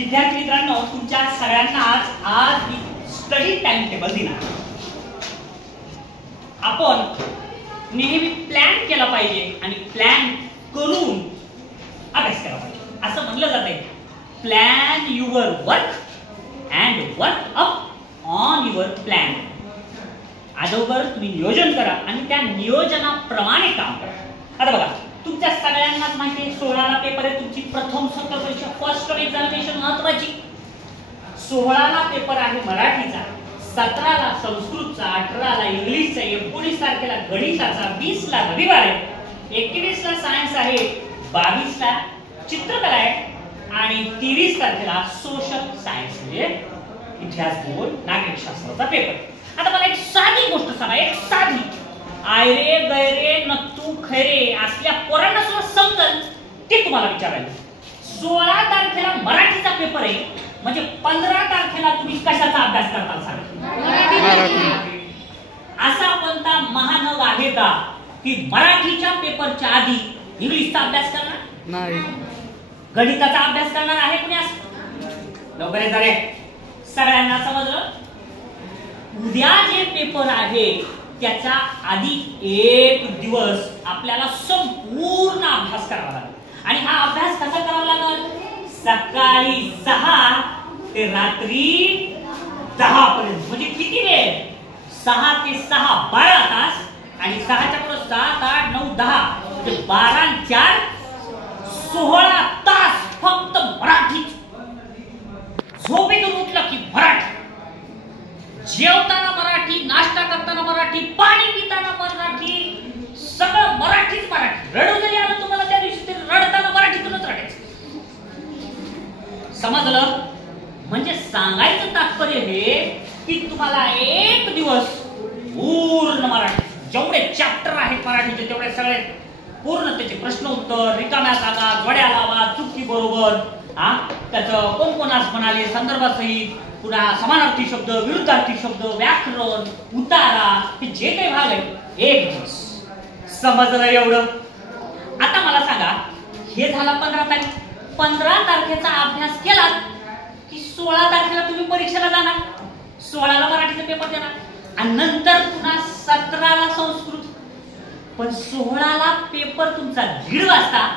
विद्यार्थी मित्रांनो, तुमच्या सगळ्यांना आज स्टडी टाइम टेबल दिला. आपण नेहमी प्लॅन केला पाहिजे आणि प्लॅन करून अभ्यास केला पाहिजे. असं म्हटलं जाते, plan your work and work up on your plan. अगोदर तुम्ही नियोजन करा आणि त्या नियोजनाप्रमाणे काम करा. आता बघा, तुमच्या सगळ्यांनाच माहिती आहे 16ला पेपर आहे तुमची प्रथम सत्र परीक्षा, फर्स्ट एक्झामिनेशन महत्वाची. 16ला पेपर आहे मराठीचा, 17ला संस्कृतचा, 18ला इंग्लिशचा, 19 तारखेला गणिताचा, 20ला रविवार आहे, 21ला सायन्स आहे, 22ला चित्रकला आहे आणि 23 तारखेला सोशल सायन्स म्हणजे इतिहास, भूगोल, नागरिकशास्त्राचा पेपर. आता मला एक साधी गोष्ट सांगा, एक साधी, आयरे गैरे नत्तू खैरे असल्या पोरांना सुद्धा समजल ते तुम्हाला विचारायला. 16 तारखेला मराठीचा पेपर आहे, म्हणजे 15 तारखेला तुम्ही कशाचा अभ्यास करताल सांगा? असा कोणता महानग आहे का की मराठीच्या पेपरच्या आधी इंग्लिशचा अभ्यास करणार नाही, गणिताचा अभ्यास करणार आहे कुणी? असं लवकर रे, सगळ्यांना समजलं? उद्या जे पेपर आहे त्याच्या आधी एक दिवस आपल्याला संपूर्ण अभ्यास करावा लागेल. आणि हा अभ्यास कसा करावा लागेल? सकाळी 6 ते रात्री 10 पर्यंत, म्हणजे किती वेळ? 6 ते 6 12 तास आणि 6च्या पुढे 7 8 9 10 म्हणजे 12 आणि 4 16 तास फक्त मराठी. झोपेतून उठलं की मराठी, जेवताना मराठी, नाश्ता करताना मराठी, पाणी पिताना मराठी, सगळं मराठीच मराठी. रडू जरी आलं तुम्हाला त्या दिवशी तरी रडताना मराठीतूनच रडायचं. समजलं? म्हणजे सांगायचं तात्पर्य हे की तुम्हाला एक दिवस पूर्ण मराठी, जेवढे चॅप्टर आहेत मराठीचे तेवढे सगळे पूर्ण, त्याचे प्रश्न उत्तर, रिकाम्या जागा, जोड्या लावा, चुकी बरोबर, त्याचं कोण कोणास म्हणाले, संदर्भासहित, पुन्हा समानार्थी शब्द, विरुद्धार्थी शब्द, व्याकरण, उतारा, हे जे काही भाग आहे एक दिवस. समजलं एवढं? आता मला सांगा, हे झाला 15 तारीख. 15 तारखेचा अभ्यास केला की 16 तारखेला तुम्ही परीक्षेला जाणार, 16ला मराठीचा पेपर देणार आणि नंतर पुन्हा 17ला संस्कृत. पण 16ला पेपर तुमचा 1:30 वाजता,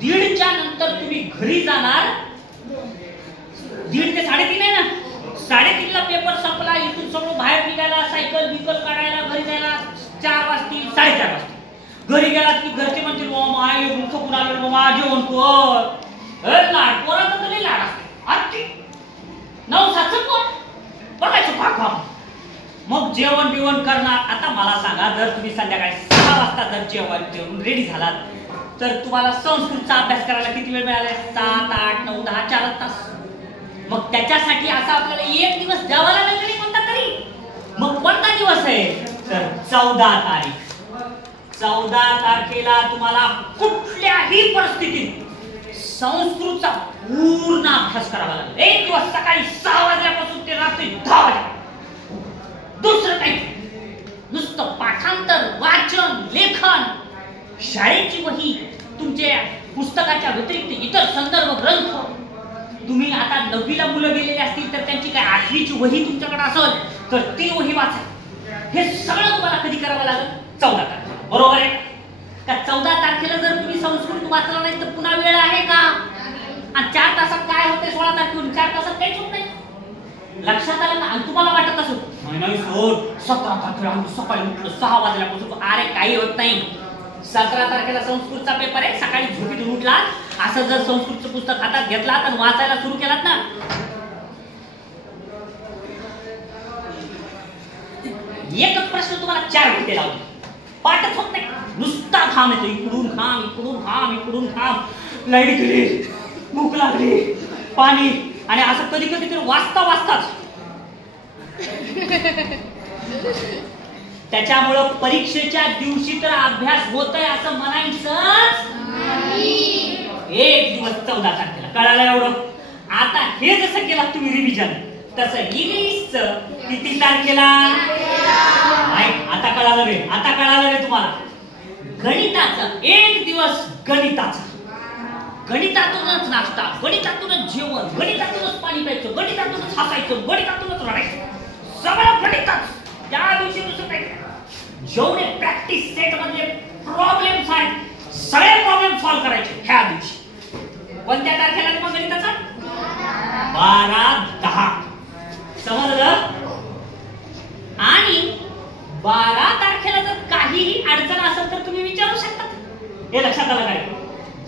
1:30च्या नंतर तुम्ही घरी जाणार. 1:30 ते 3:30 आहे ना, 3:30ला पेपर संपला, इथून सगळं बाहेर निघायला, सायकल बिकल काढायला, घरी जायला 4 वाजतील, 4:30 वाजतील. घरी गेलात की घरचे म्हणतील, माय थकून आलो, जेवण कर. लाड पोराचं तरी लाड असते, 9-7 कोण बघायचं भाग. मग जेवण बिवण करणार. आता मला सांगा, जर तुम्ही संध्याकाळी 6 वाजता जर जेवण रेडी झालात तर तुम्हाला संस्कृतचा अभ्यास करायला किती वेळ मिळाला? 7 8 9 10 4 तास. मग त्याच्यासाठी असा आपल्याला एक दिवस द्यावा लागेल तरी कोणता तरी. मग कोणता दिवस आहे? तर 14 तारीख. 14 तारखेला तुम्हाला कुठल्याही परिस्थितीत संस्कृतचा पूर्ण अभ्यास करावा लागेल. एक दिवस सकाळी 6 वाजल्यापासून ते रात्री 10 वाजे. दुसरं काही नुसतं पाठांतर, वाचन, लेखन, शाळेची वही, तुमच्या पुस्तकाच्या व्यतिरिक्त इतर संदर्भ ग्रंथ. तुम्ही आता 9वीला मुलं गेलेले असतील तर त्यांची काय 8वीची वही तुमच्याकडे असेल तर ती वही वाचा. हे सगळं तुम्हाला कधी करावं लागेल? 14 तारखेला. बरोबर आहे का? 14 तारखेला जर तुम्ही संस्कृत वाचला नाही तर पुन्हा वेळ आहे का? आणि 4 तासात काय होते? 16 तारखेहून 4 तासात काहीच होत नाही. लक्षात आलं ना? आणि तुम्हाला वाटत असो नाही सर 17 तारखेला आम्ही सकाळी उठलो 6 वाजल्यापासून, अरे काही होत नाही. 17 तारखेला संस्कृतचा पेपर आहे, सकाळी झोपेतून उठला, असं जर संस्कृतचं पुस्तक हातात घेतलात आणि वाचायला सुरू केलात ना, एकच प्रश्न तुम्हाला 4 घंटे लावले, पाठच होत नाही. नुसता घाम येतो, इकडून घाम, इकडून घाम, इकडून घाम, लाईट गेली, भूक लागली, पाणी, आणि असं कधी कधी तर वाचता वाचताच. त्याच्यामुळं परीक्षेच्या दिवशी तर अभ्यास होतोय असं म्हणायचंच नाही. एक दिवस 14 तारखेला. कळालं एवढं? आता हे जसं केलं तुम्ही रिव्हिजन, तसं इंग्लिशचं किती तारखेला? आता कळालं रे, आता कळालं रे तुम्हाला. गणिताचं एक दिवस गणिताचं गणितातूनच नाश्ता, गणितातूनच जेवण, गणितातूनच पाणी प्यायचं, गणितातूनच हसायचं, गणितातूनच रडायचं, सगळं गणितच. त्या दिवशी दुसरं काही जेवढे प्रॅक्टिस सेट मधले प्रॉब्लेम्स आहेत सगळे प्रॉब्लेम सॉल्व्ह करायचे ह्या दिवशी. कोणत्या तारखेला मग गणिताचा? 12-10. समजलं? आणि 12 तारखेला जर काहीही अडचण असेल तर तुम्ही विचारू शकता. हे लक्षात आलं काय?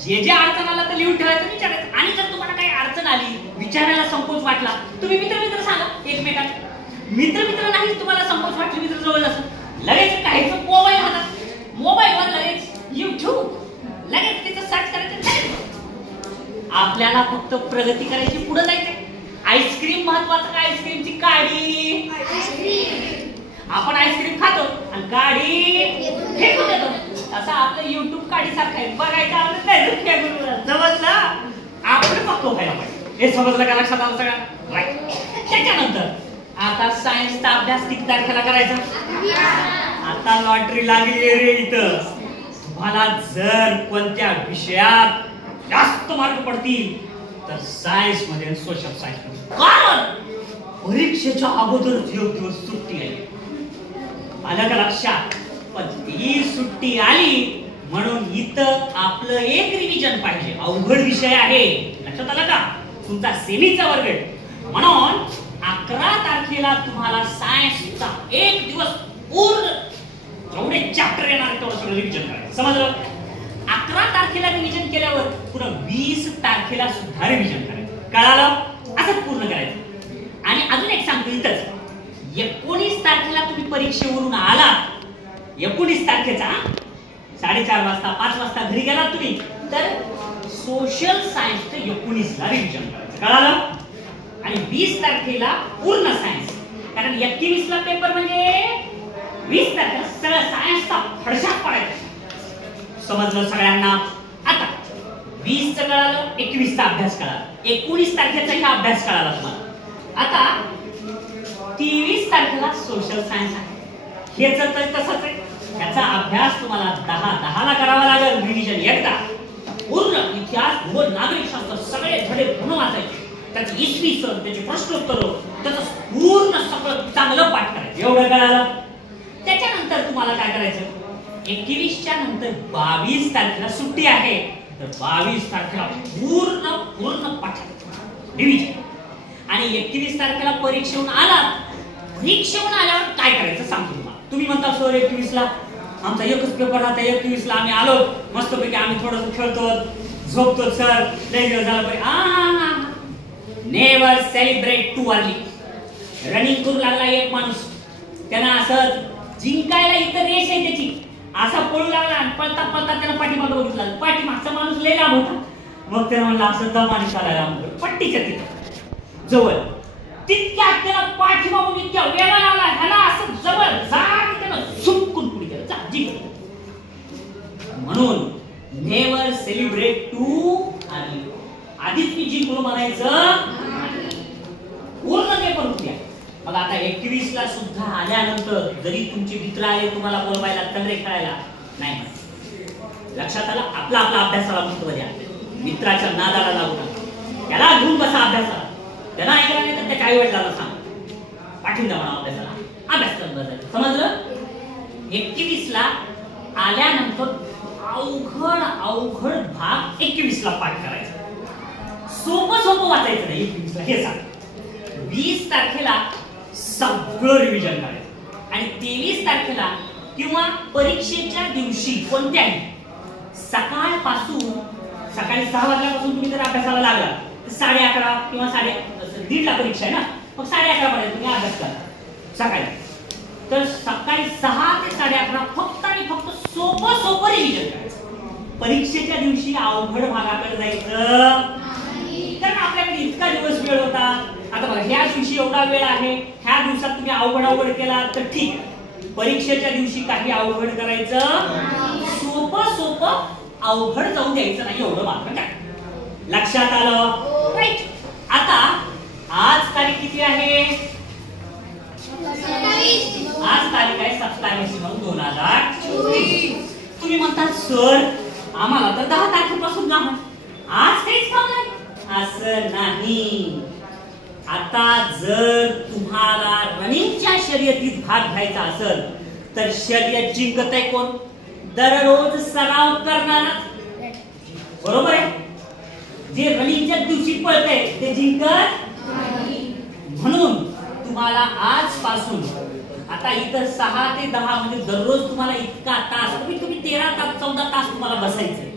जे जे अडचण आला तर लिहून ठेवायचं, विचारायचं. आणि जर तुम्हाला काही अडचण आली, विचारायला संकोच वाटला, तुम्ही मित्र सांगा एकमेकांना. मित्र नाही तुम्हाला संकोच वाटले, मित्र जवळ असेल, लगेच काहीच मोबाईल हातात, मोबाईलवर लगेच YouTube, लगेच तिथं सर्च करायचं. आपल्याला फक्त प्रगती करायची, पुढे जायचं. आईस्क्रीम महत्वाचं का? आईस्क्रीमची काडी. आपण आईस्क्रीम खातो आणि काडी फेकून देतो. असं आपलं YouTube काडी सारखं आहे, बघायचं समजलं? आपण पक्को खायला पाहिजे. हे समजलं का? लक्षात आलं सगळं? राईट. त्याच्यानंतर आता सायन्सचा अभ्यास किती तारखेला करायचा? आता लॉटरी लागली रे इथं. तुम्हाला जर कोणत्या विषयात जास्त मार्क पडतील तर सायन्स मध्ये, सोशल सायन्स मध्ये. कारण परीक्षेच्या अगोदरच एक दिवस सुट्टी आहे. आलं का लक्षात? पण ती सुट्टी आली म्हणून इथं आपलं एक रिव्हिजन पाहिजे. अवघड विषय आहे, लक्षात आलं का? तुमचा सेमीचा वर्ग आहे म्हणून 11 तारखेला तुम्हाला सायन्सचा एक दिवस पूर्ण जेवढे चॅप्टर येणार तेवढं सगळं रिव्हिजन करायचं. समजलं? 11 तारखेला रिव्हिजन केल्यावर पुन्हा 20 तारखेला सुद्धा रिव्हिजन करायचं. कळालं? असंच पूर्ण करायचं. आणि अजून एक सांगतो इथंच, 19 तारखेला तुम्ही परीक्षेवरून आलात, 19 तारखेचा 4:30 वाजता 5 वाजता घरी गेलात तुम्ही, तर सोशल सायन्सचं 19 ला रिव्हिजन करायचं. कळालं? आणि 20 तारखेला पूर्ण सायन्स. कारण 21 ला पेपर म्हणजे 20 तारखेला सगळं सायन्सचा फडशा पडायचा. समजलं सगळ्यांना? आता 20 चं कळालं, 21 चा अभ्यास कळाला, 19 तारखेचा हा अभ्यास कळाला तुम्हाला. आता 23 तारखेला सोशल सायन्स आहे. हेच तर तसंच आहे. याचा अभ्यास तुम्हाला 10-10 ला करावा लागेल. रिव्हिजन एकदा पूर्ण इतिहास, भूगोल, नागरिकशास्त्र सगळे धडे पूर्ण वाचायचे. त्याचं इसवी सन, त्याचे प्रश्नोत्तर, त्याचं पूर्ण सगळं चांगलं पाठ करायचं. एवढं कळालं? त्याच्यानंतर तुम्हाला काय करायचं? 21च्या नंतर 22 तारखेला सुट्टी आहे, तर 22 तारखेला पूर्ण पाठ रिव्हिजन. आणि 21 तारखेला परीक्षेहून आलात, परीक्षेहून आल्यावर काय करायचं सांगतो तुम्हाला. तुम्ही म्हणता सर 21 ला आमचा एकच पेपर राहता, 21 ला आम्ही आलो मस्तपैकी, आम्ही थोडंसं खेळतो, झोपतो सर, लय दिवस झाला पाहिजे. Never celebrate too early. Running करू लागला एक माणूस, त्यांना असं जिंकायला इतर रेस आहे त्याची, असा पळू लागला आणि पळता पळता त्याला पाठीमागं बघितला. पाठीमागचा माणूस लय लांब होता. मग त्याला म्हणलं असं दमाने चालायला, पट्टीच्या तिथं जवळ, तितक्यात त्याला पाठीमागून इतक्या वेळा लावला, ह्याला असं जवळ जा, त्याला झुकून पुढे गेलं, जा जिंकलं. म्हणून नेवर सेलिब्रेट टू अर्ली. आधीच मी जिंकलो म्हणायचं, पूर्ण पेपर उठल्या. मग आता 21 ला सुद्धा आल्यानंतर जरी तुमचे मित्र आले तुम्हाला बोलवायला, तंद्रे खेळायला, नाही म्हणत. लक्षात आलं? आपला अभ्यासाला महत्व द्या. मित्राच्या नादाला लागू नका. त्याला घेऊन बसा अभ्यासाला. त्यांना ऐकलं नाही तर त्याच्या आई वडिलांना सांग, पाठवून द्या म्हणा अभ्यासाला, अभ्यास करत बसायचं. समजलं? 21 ला आल्यानंतर अवघड भाग 21 ला पाठ करायचा. सोपं वाचायचं नाही 21 ला, हे सांग. 20 तारखेला सगळं रिव्हिजन करायचं. आणि 23 तारखेला किंवा परीक्षेच्या दिवशी कोणत्याही सकाळपासून, सकाळी 6 वाजल्यापासून तुम्ही जर अभ्यासाला लागला तर 11:30 किंवा 1:30 ला परीक्षा आहे ना, मग 11:30 पर्यंत तुम्ही अभ्यास करा सकाळी. तर सकाळी 6 ते 11:30 फक्त आणि फक्त सोपं रिव्हिजन करायचं. परीक्षेच्या दिवशी अवघड भागाकडे जायचं, कारण आपल्याकडे इतका दिवस वेळ होता. आता बघा, ह्या दिवशी एवढा वेळ आहे, ह्या दिवसात तुम्ही अवघड केला तर ठीक. परीक्षेच्या दिवशी काही अवघड करायचं, सोपं अवघड जाऊन द्यायचं नाही, एवढं मात्र काय. लक्षात आलं? राईट. आता आज तारीख किती आहे? आज तारीख आहे 27/9/2024. तुम्ही म्हणता सर आम्हाला तर 10 तारखेपासून काम आहे. आज आता जर तुम्हाला रनिंगच्या शर्यतीत भाग घ्यायचा असेल तर शर्यत जिंकत आहे कोण? दररोज सराव करणारा, बरोबर आहे. जे रनिंगच्या दिवशी पळते ते जिंकत नाही. म्हणून तुम्हाला आजपासून आता इतर 6 ते 10 म्हणजे दररोज तुम्हाला इतका तास, तुम्ही 13 तास 14 तास तुम्हाला बसायचंय.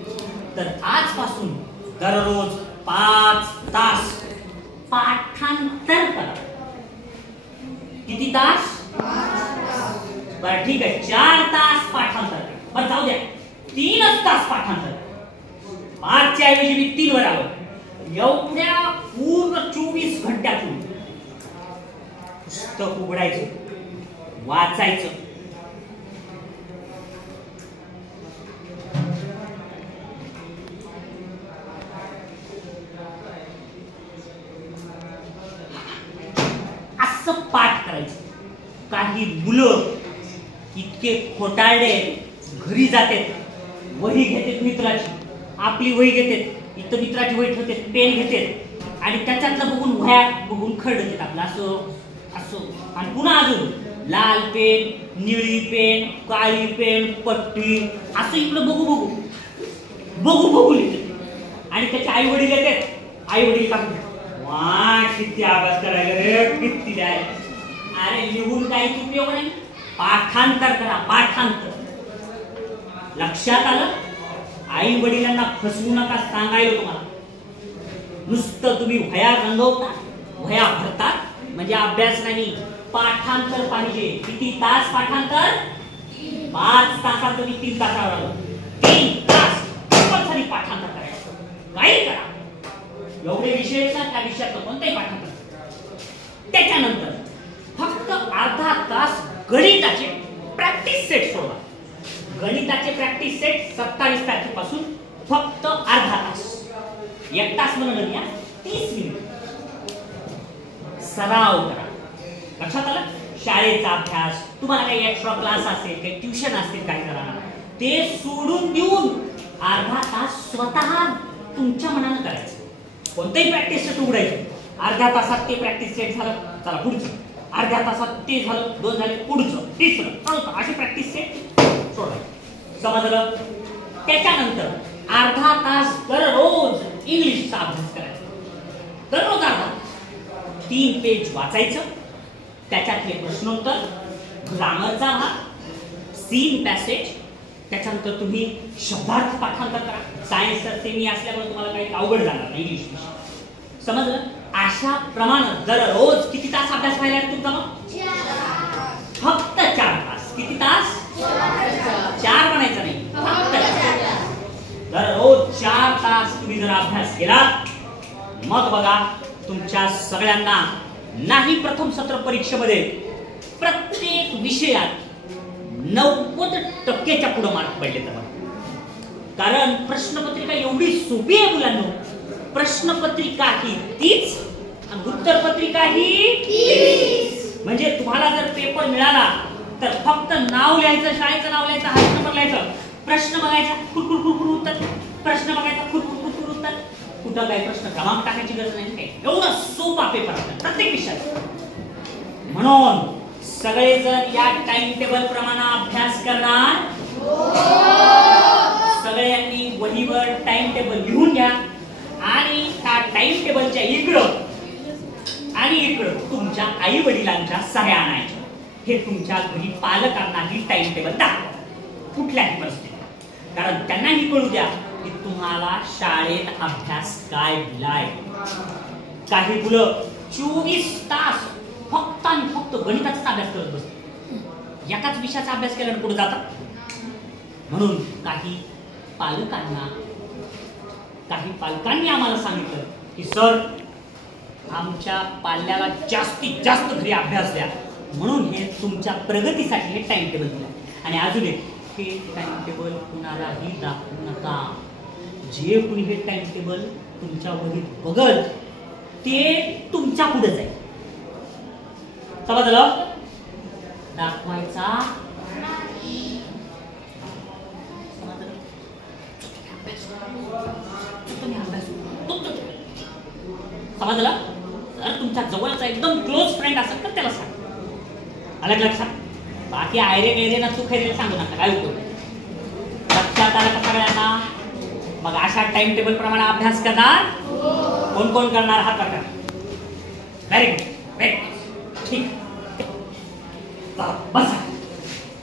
तर आजपासून दररोज 5 तास पाठांतर करा. किती तास? 5 तास. बरं ठीक आहे, 4 तास पाठांतर करा. बरं जाऊ द्या, 3 तास पाठांतर. 5च्या ऐवजी मी 3 वर आलो. एवढ्या पूर्ण 24 घंट्यातून पुस्तक उघडायचं, वाचायचं, असं पाठ करायचं. काही मुलं इतके खोटारडे, घरी जातात, वही घेतात मित्राची, आपली वही घेतात, इतर मित्राची वही ठेवतात, पेन घेतात आणि त्याच्यातलं बघून वह्या बघून खरडतात आपलं असं असं. आणि पुन्हा अजून लाल पेन, निळी पेन, काळी पेन, पट्टी असं इकडं बघू बघू बघू बघू लिहितात. आणि त्याचे आई वडील येतात, आई वडील टाकतात, वा किती अभ्यास करायला रे, किती द्याय. अरे लिहून काहीच उपयोग नाही, पाठांतर करा, पाठांतर. लक्षात आलं? आई वडिलांना फसवू नका, सांगायला तुम्हाला. नुसतं तुम्ही वह्या रंगवता, वह्या भरतात म्हणजे अभ्यास नाही, पाठांतर पाहिजे. किती तास पाठांतर? 5 तासात तुम्ही 3 तासावर आलो. 3 तास कंपल्सरी पाठांतर करायचं. काही करा, एवढे विषय आहेत ना, त्या विषयात कोणताही पाठांतर. त्याच्यानंतर फक्त अर्धा तास गणिताचे प्रॅक्टिस सेट सोडवा. गणिताचे प्रॅक्टिस सेट 27 तारखेपासून फक्त अर्धा तास. 1 तास म्हणून या 30 मिनिट सराव करा. लक्षात आलं? शाळेचा अभ्यास, तुम्हाला काही एक्स्ट्रा क्लास असेल, काही ट्युशन असतील काही करा, ते सोडून देऊन अर्धा तास स्वतः तुमच्या मनानं करायचं. कोणतेही प्रॅक्टिस सेट उघडायचं. अर्ध्या तासात ते प्रॅक्टिस सेट झालं, चला पुढचं. अर्ध्या तासात ते झालं, 2 झाले, पुढचं, तिसरं, चौथं, असे प्रॅक्टिस सेट सोडायचं. समजलं? त्याच्यानंतर अर्धा तास दररोज इंग्लिशचा अभ्यास करायचा. दररोज अर्धा 3 पेज वाचायचं, त्याच्यातले प्रश्नोत्तर, ग्रामरचा भाग, सीन पॅसेज. त्याच्यानंतर तुम्ही शब्दार्थ पाठांतर करा. सायन्स तर सेमी असल्यामुळे तुम्हाला काही अवघड जाणार नाही इंग्लिश विषय. समजलं? अशा प्रमाणे दररोज किती तास अभ्यास व्हायला तुमचा? मग 4 फक्त 4 तास. किती तास? 4 म्हणायचं नाही, फक्त 4. दररोज 4 तास तुम्ही जर अभ्यास केला, मग बघा तुमच्या सगळ्यांना नाही प्रथम सत्र परीक्षेमध्ये प्रत्येक विषयात 90% पुढे मार्क पडले. तर कारण प्रश्नपत्रिका एवढी सोपी आहे मुलांनो. प्रश्नपत्रिका ही तीच आणि उत्तरपत्रिका ही तीच. म्हणजे तुम्हाला जर पेपर मिळाला तर फक्त नाव लिहायचं, शाळेचं नाव लिहायचं, हाच नंबर लिहायचं, प्रश्न बघायचा, खुरखुर उत्तर, प्रश्न बघायचा, खुरखुर उत्तर. कुठं काही प्रश्न क्रमांक टाकायची गरज नाही. काही एवढा सोपा पेपर असतो प्रत्येक विषयात. म्हणून सगळेजण या टाइम टेबल प्रमाणे अभ्यास करणार. सगळ्यांनी वहीवर टाइम टेबल लिहून घ्या आणि त्या टाइम टेबलच्या इकडं आणि इकडं तुमच्या आई वडिलांच्या सह्या आणायच्या. हे तुमच्या घरी पालकांना ही टाइम टेबल दाखवा कुठल्याही परिस्थितीत. कारण त्यांनाही कळू द्या की तुम्हाला शाळेत अभ्यास काय दिलाय. काही मुलं 24 तास फक्त आणि फक्त गणिताचा अभ्यास करत बसतात. एकाच विषयाचा अभ्यास केल्याने पुढे जातात. म्हणून काही पालकांनी आम्हाला सांगितलं की सर आमच्या पाल्याला जास्तीत जास्त घरी अभ्यास द्या, म्हणून हे तुमच्या प्रगतीसाठी हे टाइम टेबल दिलं. आणि अजून एक, हे टाइम टेबल कुणालाही दाखवू नका. जे कुणी हे टाइम टेबल तुमच्या वहीत बघल ते तुमच्या पुढे जाईल. समजलं? दाखवायचा समजलं? जर तुमच्या जवळचा एकदम क्लोज फ्रेंड असेल तर त्याला सांग. अलग लक्षात. बाकी आयरे गैरे ना तू खैरेला सांगू नका, काय उपयोग. लक्षात आलं का सगळ्यांना? मग अशा टाइम टेबल प्रमाणे अभ्यास करणार. कोण कोण करणार हात पकडा. Very good.